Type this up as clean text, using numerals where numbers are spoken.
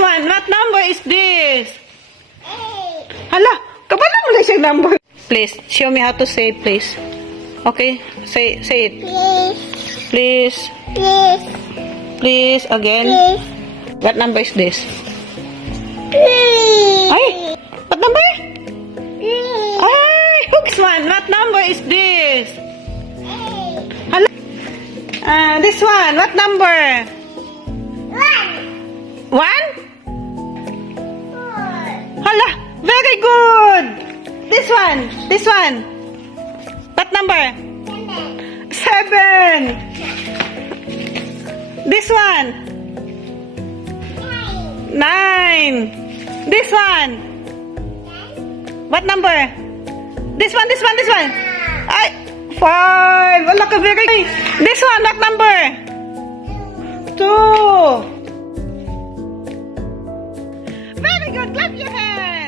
one, what number is this? Hala, kabala mo na siyang number. Please, show me how to say please. Okay, say it. Please. Please. Please. Please, again. Please. What number is this? Please. Ay, what number? Please. Ay, this one, what number is this? Hala. This one, what number? One? Hala, very good. This one. What number? 7. This one. 9. This one. What number? This one. Ay, 5. Wala ka very. This one, what number? 2. Very good. Clap your hands.